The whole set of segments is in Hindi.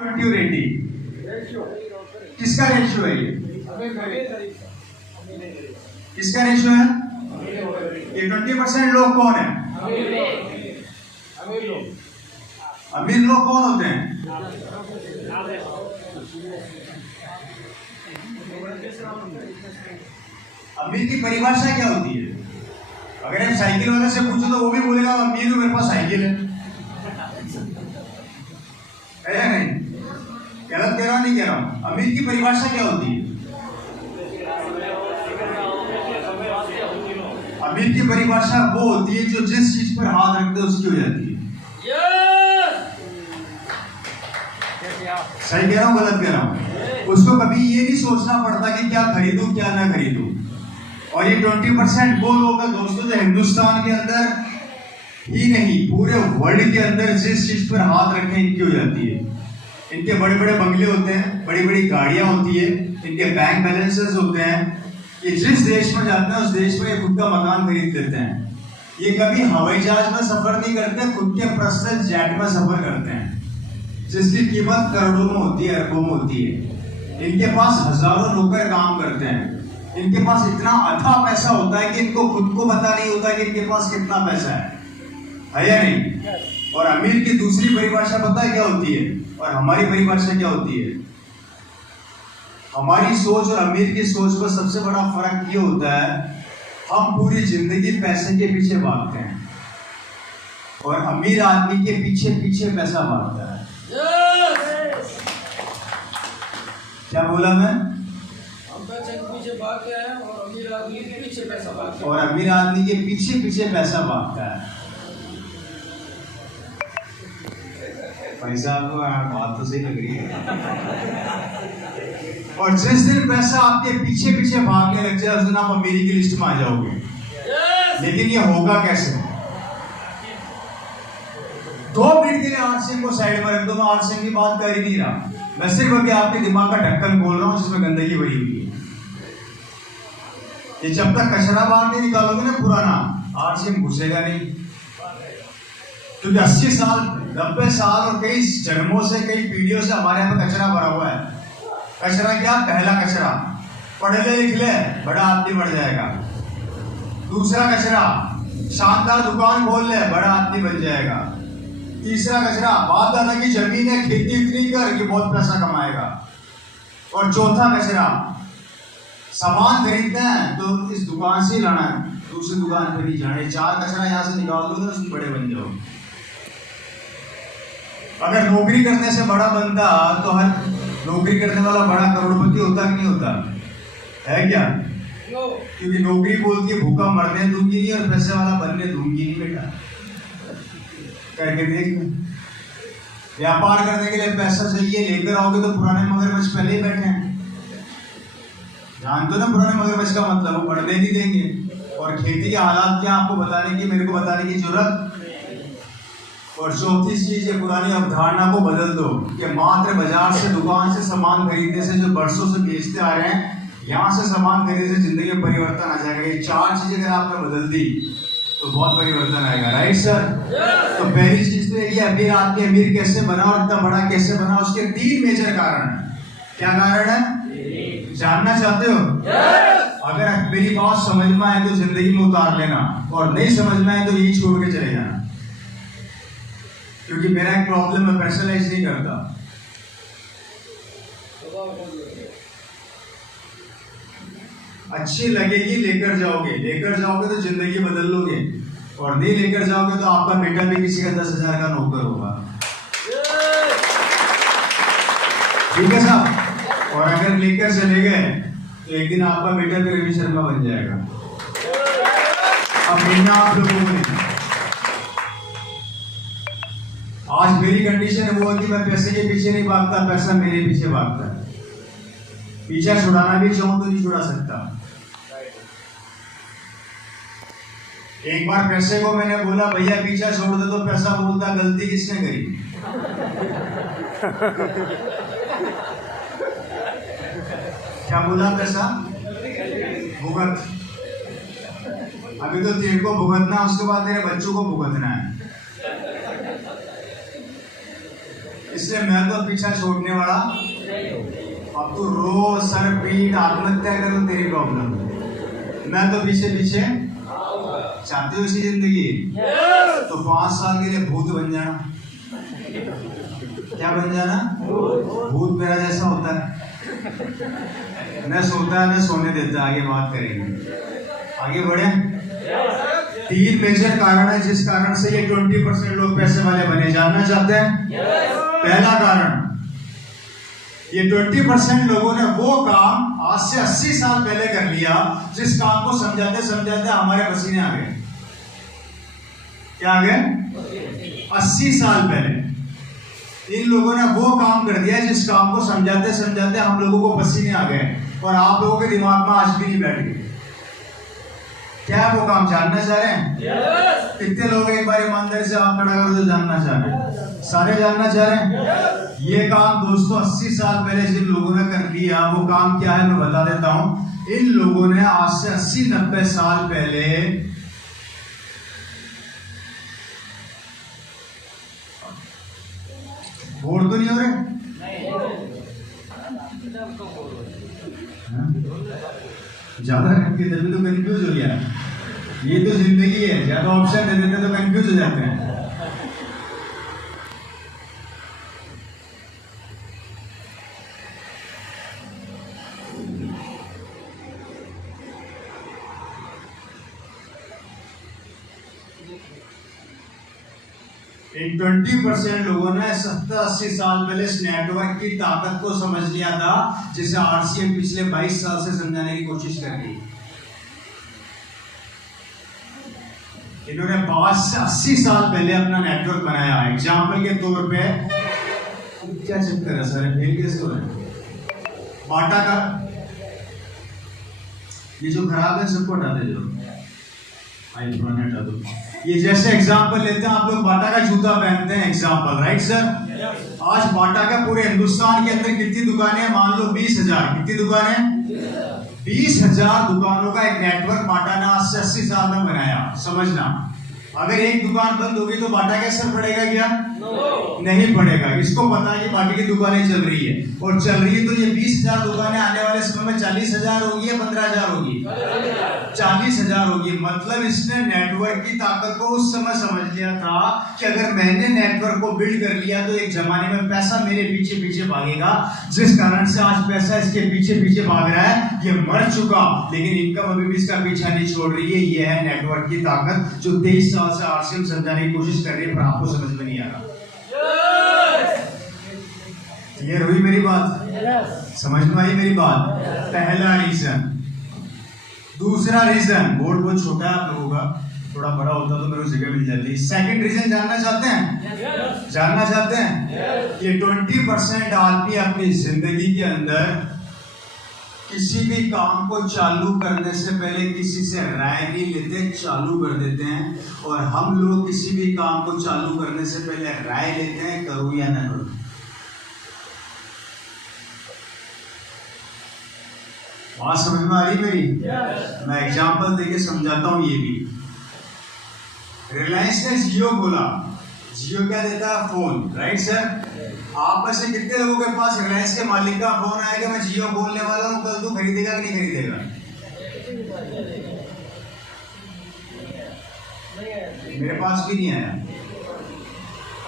20 और 80 किसका रेशियो है ये? किसका रेशियो है? ये 20% लोग कौन है? अमीर लोग कौन होते हैं? अमीर की परिभाषा क्या होती है? अगर आप साइकिल वाले से पूछो तो वो भी बोलेगा अमीर हूं, मेरे पास साइकिल है या नहीं? गलत कह रहा हूं नहीं कह रहा हूं? अमीर की परिभाषा क्या होती है? अमीर की परिभाषा वो होती है जो जिस चीज पर हाथ रखते हैं उसकी हो जाती है। सही कह रहा हूं गलत कह रहा हूं? उसको कभी ये नहीं सोचना पड़ता कि क्या खरीदूं क्या ना खरीदूं। और ये 20% वो लोग हैं दोस्तों जो हिंदुस्तान के अंदर ही नहीं पूरे वर्ल्ड के अंदर जिस चीज पर हाथ रखें इनकी हो जाती है। इनके बड़े बड़े बंगले होते हैं, बड़ी बड़ी गाड़ियां होती है, इनके बैंक बैलेंसेस होते हैं। ये जिस देश में जाते हैं उस देश में ये खुद का मकान खरीद लेते हैं। ये कभी हवाई जहाज में सफर नहीं करते, खुद के पर्सनल जेट में सफर करते हैं जिसकी कीमत करोड़ों में होती है, अरबों में होती है। इनके पास हजारों नौकर काम करते हैं। इनके पास इतना अथाह पैसा होता है कि इनको खुद को पता नहीं होता कि इनके पास कितना पैसा है या नहीं? और अमीर की दूसरी परिभाषा पता है क्या होती है और हमारी परिभाषा क्या होती है? हमारी सोच और अमीर की सोच में सबसे बड़ा फर्क ये होता है, हम पूरी जिंदगी पैसे के पीछे भागते हैं और अमीर आदमी के पीछे पीछे पैसा भागता है। क्या बोला मैं? पीछे भाग गया है और अमीर आदमी के पीछे पैसा भागता है। और अमीर आदमी के पीछे पीछे पैसा भागता है। भाई साहब को बात तो सही लग रही है। और जिस दिन पैसा आपके पीछे पीछे भागने लग जाए उस दिन आप अमीरी की लिस्ट में आ जाओगे। लेकिन ये होगा कैसे? 2 मिनट के लिए आरसीएम को साइड में रख दो, मैं आरसीएम की बात कर ही नहीं रहा। मैं सिर्फ अभी आपके दिमाग का ढक्कन खोल रहा हूं जिसमें गंदगी भरी हुई है। ये जब तक कचरा बाहर नहीं निकालोगे ना पुराना, आरसीएम घुसेगा नहीं। क्योंकि 80 साल 90 साल और कई जन्मों से कई पीढ़ियों से हमारे यहाँ पे कचरा भरा हुआ है। कचरा क्या? पहला कचरा पढ़ ले लिख ले बड़ा आदमी बढ़ जाएगा। दूसरा कचरा शानदार दुकान खोल ले बड़ा आदमी बन जाएगा। तीसरा कचरा बाप दादा की जमीन है, खेती इतनी कर कि बहुत पैसा कमाएगा। और चौथा कचरा सामान खरीदना है तो इस दुकान से ही लाना है, दूसरी दुकान पे नहीं जाना। 4 कचरा यहाँ से निकाल दो तो बड़े बन जाओ। अगर नौकरी करने से बड़ा बनता तो हर नौकरी करने वाला बड़ा करोड़पति होता कि नहीं होता? है क्या? क्योंकि नौकरी बोलती है भूखा मरने दूंगी नहीं और पैसे वाला बनने दूंगी नहीं बेटा। करके देख, व्यापार करने के लिए पैसा चाहिए, लेकर आओगे तो पुराने मगरमच्छ पहले ही बैठे हैं। जानते हो ना पुराने मगरमच्छ का मतलब? वो बढ़ने नहीं देंगे। और खेती के हालात क्या आपको बताने की, मेरे को बताने की जरूरत। और चौथी चीज है, पुरानी अवधारणा को बदल दो कि मात्र बाजार से दुकान से सामान खरीदने से जो बरसों से बेचते आ रहे हैं, यहाँ से सामान खरीदने से जिंदगी में परिवर्तन आ जाएगा। ये 4 चीजें अगर आपने बदल दी तो बहुत परिवर्तन आएगा। Right sir? तो पहली चीज तो ये अमीर आदमी अमीर कैसे बना और इतना बड़ा कैसे बना, उसके 3 मेजर कारण है। क्या कारण है? जानना चाहते हो? अगर मेरी बात समझ में आए तो जिंदगी में उतार लेना, और नहीं समझ में आए तो यही छोड़ के चले जाना। क्योंकि मेरा एक प्रॉब्लम है, पर्सनलाइज नहीं करता। अच्छी लगेगी लेकर जाओगे तो जिंदगी बदल लोगे, और नहीं लेकर जाओगे तो आपका बेटा भी किसी का 10,000 का नौकर होगा। ठीक है साहब? और अगर लेकर चले गए तो एक दिन आपका बेटा भी रवि शर्मा बन जाएगा। अब मिलना आप लोगों को नहीं। आज मेरी कंडीशन वो है कि मैं पैसे के पीछे नहीं भागता, पैसा मेरे पीछे भागता है। पीछा छुड़ाना भी चाहूं तो नहीं छुड़ा सकता। एक बार पैसे को मैंने बोला भैया पीछा छोड़ दे, तो पैसा बोलता गलती किसने करी? क्या बोला? पैसा भुगत। अभी तो तेरे को भुगतना, उसके बाद तेरे बच्चों को भुगतना है। इसलिए मैं तो पीछा छोड़ने वाला। अब तू रो, सर पीट, आत्महत्या करो, तेरी प्रॉब्लम है। मैं तो पीछे पीछे चाहती हूँ इसी जिंदगी। तो 5 साल के लिए भूत बन जाना। क्या बन जाना? भूत मेरा जैसा होता है, न सोता है न सोने देता। आगे बात करेंगे, आगे बढ़े। 3 मेजर कारण है जिस कारण से ये 20% लोग पैसे वाले बने। जानना चाहते हैं? पहला कारण, ये 20% लोगों ने वो काम आज से 80 साल पहले कर लिया जिस काम को समझाते समझाते हमारे पसीने आ गए। क्या आ गए? 80 साल पहले इन लोगों ने वो काम कर दिया जिस काम को समझाते समझाते हम लोगों को पसीने आ गए और आप लोगों के दिमाग में आज भी नहीं बैठ गए। क्या वो काम जानना चाह रहे हैं? कितने लोग एक बार ईमानदारी से हाथ खड़ा करो जो जानना चाह रहे हैं? सारे जानना चाह रहे हैं? ये काम दोस्तों 80 साल पहले जिन लोगों ने कर लिया, वो काम क्या है मैं बता देता हूं। इन लोगों ने आज से 80-90 साल पहले बोर तो नहीं हो रहे? ज्यादा रख के तभी तो कंफ्यूज हो गया। ये तो जिंदगी है, ज्यादा ऑप्शन दे देते तो कंफ्यूज हो जाते हैं। इन 20% लोगों ने 70-80 साल पहले इस नेटवर्क की ताकत को समझ लिया था, जिसे आरसीएम पिछले 22 साल से समझाने की कोशिश कर रही है। इन्होंने 80 साल पहले अपना नेटवर्क बनाया। एग्जाम्पल के तौर पे, क्या चक्कर है सर, फेल कैसे हो रहा है? बाटा का ये जो खराब है सबको हटा दे, जो आईफोन हटा दो। ये जैसे एग्जाम्पल लेते हैं, आप लोग बाटा का जूता पहनते हैं, एग्जाम्पल, राइट सर? आज बाटा का पूरे हिंदुस्तान के अंदर कितनी दुकानें हैं? मान लो 20,000। कितनी दुकानें? 20,000 दुकानों का एक नेटवर्क बाटा ने आज से 80 साल में बनाया। समझना, अगर एक दुकान बंद होगी तो बाटा का असर पड़ेगा क्या? नहीं पड़ेगा। इसको पता है कि बाकी की दुकानें चल रही है और चल रही है, तो ये 20,000 दुकानें आने वाले समय में 40,000 होगी या 15,000 होगी? 40,000 होगी। मतलब इसने नेटवर्क की ताकत को उस समय समझ लिया था कि अगर मैंने नेटवर्क को बिल्ड कर लिया तो एक जमाने में पैसा मेरे पीछे पीछे भागेगा, जिस कारण से आज पैसा इसके पीछे पीछे भाग रहा है। ये मर चुका लेकिन इनकम अभी भी इसका पीछा नहीं छोड़ रही है। ये है नेटवर्क की ताकत जो 23 साल से आरसीएम समझाने की कोशिश कर रही है, पर आपको समझ में नहीं आ रहा। क्लियर हुई मेरी बात? समझ में आई मेरी बात? पहला रीजन। दूसरा रीजन, बोर्ड बहुत छोटा है आप लोगों का, थोड़ा बड़ा होता तो मेरे को जगह मिल जाती। सेकंड रीजन जानना चाहते हैं? जानना चाहते हैं? ये 20% आदमी अपनी जिंदगी के अंदर किसी भी काम को चालू करने से पहले किसी से राय नहीं लेते, चालू कर देते हैं। और हम लोग किसी भी काम को चालू करने से पहले राय लेते हैं, करूं या ना करूं। बात समझ में आ रही मेरी? मैं एग्जांपल देके समझाता हूं। ये भी रिलायंस ने जियो बोला। जियो क्या देता है? Phone, right sir? आप में से कितने लोगों के पास रिलायंस के मालिक का फोन आएगा, मैं जियो बोलने वाला हूं, कल तू खरीदेगा कि नहीं खरीदेगा? मेरे पास भी नहीं आया।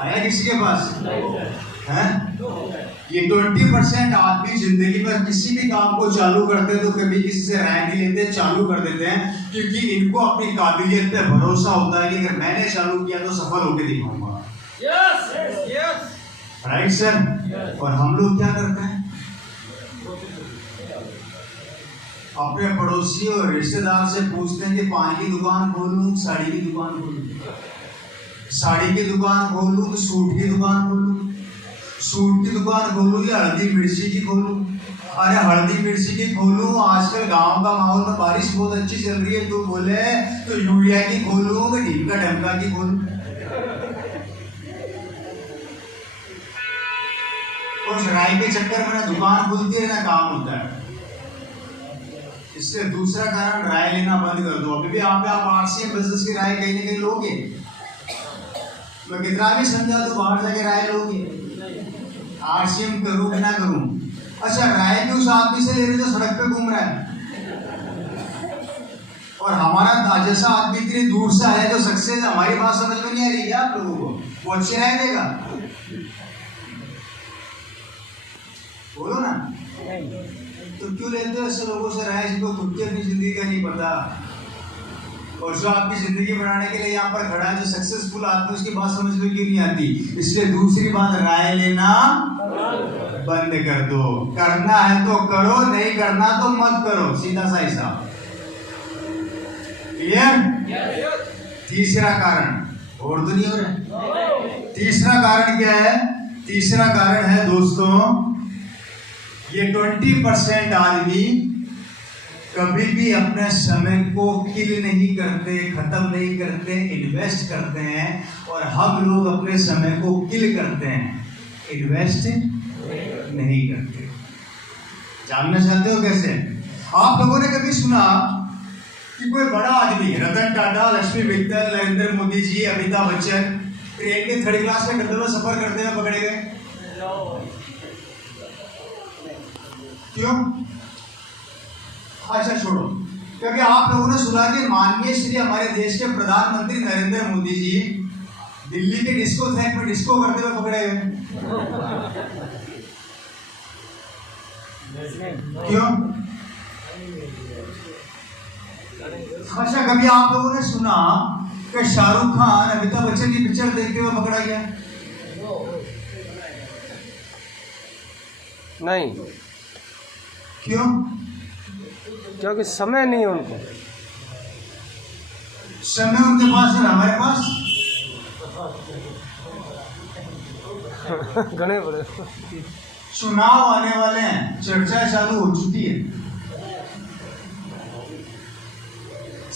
आया किसी के पास? है? ये 20% आदमी जिंदगी में किसी भी काम को चालू करते हैं तो कभी किसी से राय नहीं लेते, चालू कर देते हैं, क्योंकि इनको अपनी काबिलियत पे भरोसा होता है कि अगर मैंने चालू किया तो सफल होकर दिखाऊंगा। Right sir? और हम लोग क्या करते हैं? अपने पड़ोसी और रिश्तेदार से पूछते हैं कि पान की दुकान खोलूं, साड़ी की दुकान खोलूं, साड़ी की दुकान खोलूं कि सूट की दुकान खोलूं, सूट की दुकान खोलूं या हल्दी मिर्ची की खोलूं? अरे हल्दी मिर्ची की खोलूं, आजकल गांव का माहौल में बारिश बहुत अच्छी चल रही है, तो बोले तो यूरिया की खोलूं कि ढीमका ढमका की खोलूं? उस राय के चक्कर में ना दुकान खुलती है ना काम होता है। इससे दूसरा कारण, राय लेना बंद कर दो। अभी भी आप आरसीएम बिजनेस की राय कहीं ना कहीं लोगे। मैं कितना भी समझा तो बाहर जाके राय लोगे। आरसीएम करूं कि ना करूं? अच्छा, राय भी उस आदमी से ले रहे जो सड़क पे घूम रहा है, और हमारा जैसा आदमी इतनी दूर से आया जो सक्सेस, हमारी बात समझ में नहीं आ रही क्या आप लोगों को? वो अच्छी राय देगा? बोलो ना। तो क्यों लेते हो ऐसे लोगों से राय जिनको खुद की अपनी जिंदगी का नहीं पता, और जो आपकी जिंदगी बनाने के लिए यहाँ पर खड़ा है, जो सक्सेसफुल आदमी, उसकी बात समझ में क्यों नहीं आती? इसलिए दूसरी बात, राय लेना बंद कर दो। करना है तो करो, नहीं करना तो मत करो, सीधा सा हिसाब। क्लियर? तीसरा कारण, और तो नहीं हो रहा। तीसरा कारण क्या है? तीसरा कारण है दोस्तों, ये 20% आदमी कभी भी अपने समय को किल नहीं करते, खत्म नहीं करते, इन्वेस्ट करते हैं। और हम लोग अपने समय को किल करते हैं, इन्वेस्ट नहीं करते। जानना चाहते हो कैसे? आप लोगों ने कभी सुना कि कोई बड़ा आदमी, रतन टाटा, लक्ष्मी मित्तल, नरेंद्र मोदी जी, अमिताभ बच्चन ट्रेन के 3rd क्लास में डब्बे में सफर करते हुए पकड़े गए? क्यों? अच्छा छोड़ो। क्योंकि आप लोगों ने सुना कि माननीय श्री हमारे देश के प्रधानमंत्री नरेंद्र मोदी जी दिल्ली के डिस्को थैक में डिस्को करते हुए पकड़े गए? क्यों? अच्छा, कभी आप लोगों ने सुना कि शाहरुख खान अमिताभ बच्चन की पिक्चर देखते हुए पकड़ा गया? नहीं। क्यों? क्योंकि समय नहीं है उनको। समय उनके पास है, हमारे पास घने बड़े। चुनाव आने वाले हैं, चर्चा चालू हो चुकी है।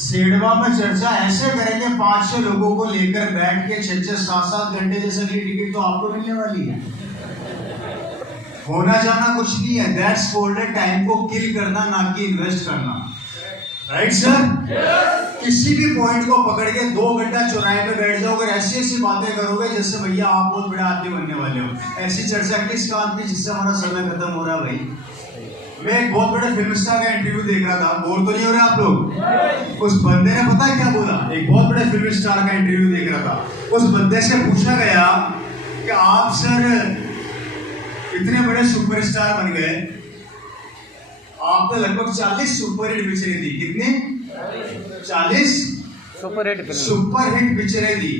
सेडवा में चर्चा ऐसे करेंगे, 500 लोगों को लेकर बैठ के 6-6, 7-7 घंटे जैसे की टिकट तो आपको मिलने वाली है। होना जाना कुछ नहीं है, दैट्स कॉल्ड टाइम को किल करना, ना कि इन्वेस्ट करना। Right sir? किसी भी पॉइंट को पकड़ के 2 घंटा चौराहे पे बैठ जाओगे, ऐसी ऐसी बातें करोगे जैसे भैया आप बहुत बड़ा आदमी बनने वाले हो। ऐसी चर्चा किस काम की जिससे हमारा समय खत्म हो रहा है भाई? मैं एक बहुत बड़े फिल्म स्टार का इंटरव्यू देख रहा था, बोर तो नहीं हो रहे आप लोग? उस बंदे ने पता है क्या बोला? एक बहुत बड़े फिल्म स्टार का इंटरव्यू देख रहा था, उस बंदे से पूछा गया कि आप सर इतने बड़े सुपरस्टार बन गए, आपने लगभग 40 सुपरहिट पिक्चरें दी। कितने? 40 सुपरहिट पिक्चरें दी।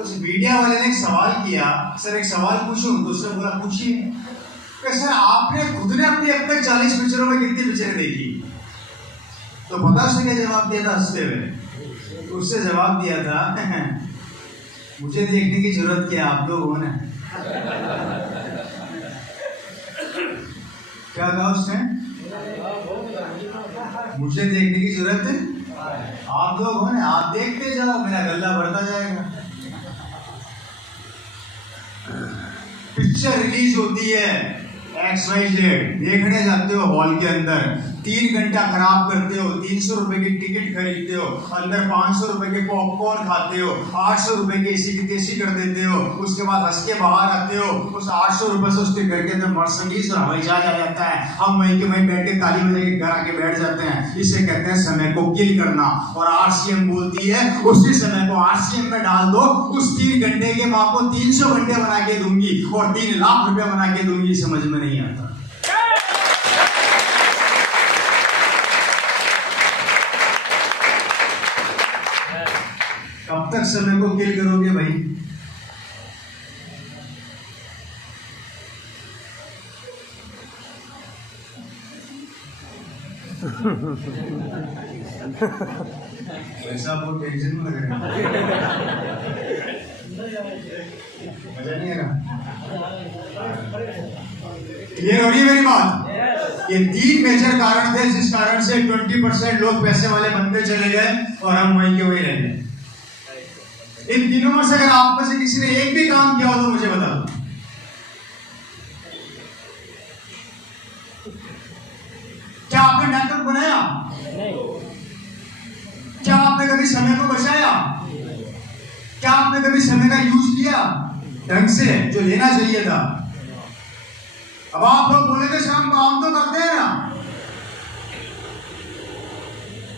उस मीडिया वाले ने एक सवाल किया, सर एक सवाल पूछूं? तो उसने बोला पूछिए। सर आपने खुद ने अपनी अब तक 40 पिक्चरों में कितनी पिक्चरें देखी? तो पता उसने क्या जवाब दिया था हंसते हुए? उससे जवाब दिया था मुझे देखने की जरूरत क्या, आप लोग हो ना। क्या कहा उसने? मुझे देखने की जरूरत है, आप लोग हो ना, आप देखते जाओ, मेरा गल्ला बढ़ता जाएगा। पिक्चर रिलीज होती है XYZ, देखने जाते हो हॉल के अंदर, 3 घंटा खराब करते हो, 300 रुपए की टिकट खरीदते हो, अंदर 500 रुपए के पॉपकॉर्न खाते हो, 800 रुपए की एसी की तेसी कर देते हो, उसके बाद हंस के बाहर आते हो, उस 800 रुपए से उसके घर के अंदर मर्सिडीज और हवाई जहाज आ जाता है, हम वहीं के वहीं बैठ के ताली बजा के घर आके बैठ जाते हैं। इसे कहते हैं समय को किल करना। और RCM बोलती है उसी समय को RCM में डाल दो, उस 3 घंटे के माँ को 300 घंटे बना के दूंगी और 3 लाख रुपए बना के दूंगी। समझ में नहीं आता? कब तक समय को किल करोगे भाई? वैसा बहुत टेंशन में लग रहा है, मजा नहीं आ रहा। क्लियर हो रही है मेरी बात? ये 3 मेजर कारण थे जिस कारण से 20% लोग पैसे वाले बनते चले गए और हम वहीं के वहीं रह गए। इन तीनों में से अगर आप में से किसी ने एक भी काम किया हो तो मुझे बता दो। क्या आपने नेटवर्क बनाया? क्या आपने कभी समय को बचाया? क्या आपने कभी समय का यूज किया ढंग से, जो लेना चाहिए था? अब आप लोग बोलेंगे सर हम काम तो करते हैं ना,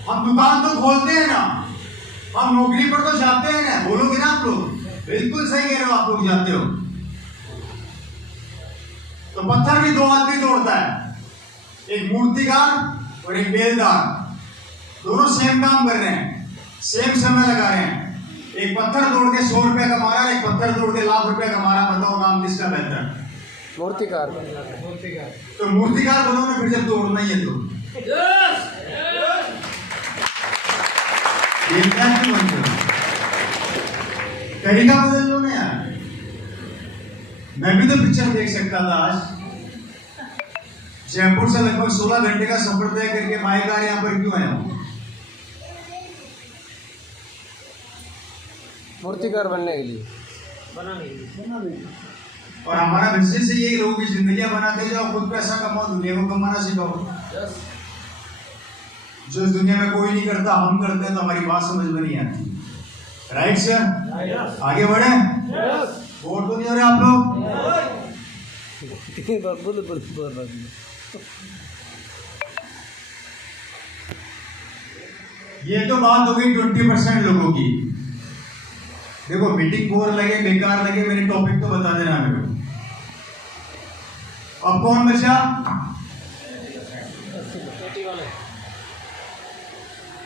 हम दुकान तो खोलते हैं ना, हम नौकरी पर तो जाते हैं ना, बोलोगे ना आप लोग? बिल्कुल सही कह रहे हो, आप लोग जाते हो। तो पत्थर भी दो आदमी तोड़ता है, एक मूर्तिकार और एक बेलदार, दोनों सेम काम कर रहे हैं, सेम समय लगा रहे हैं। एक पत्थर तोड़ के 100 रुपया कमा रहा है, एक पत्थर तोड़ के लाख रुपया कमा रहा है। बताओ नाम किसका बेहतर? मूर्तिकार। तो मूर्तिकार बनो ना फिर, जब तोड़ना ही है तो बेलदार क्यों बनते हो? तरीका बदल लो ना यार। मैं भी तो पिक्चर देख सकता था आज। जयपुर से लगभग 16 घंटे का सफर तय करके बाई कार यहाँ पर क्यों आया हूँ? मूर्तिकार बनने के लिए। और हमारा बिजनेस से यही लोगों की जिंदगियां बनाते जाओ, खुद पैसा कमाओ, दुनिया को कमाना सिखाओ। जो इस दुनिया में कोई नहीं करता हम करते हैं, तो हमारी बात समझ में नहीं आती। Right sir? आगे बढ़े। वोट तो नहीं हो रहे आप लोग? ये तो बात हो गई 20% लोगों की। देखो मीटिंग बोर लगे, बेकार लगे, मेरे टॉपिक तो बता देना मेरे को। अब कौन बचा?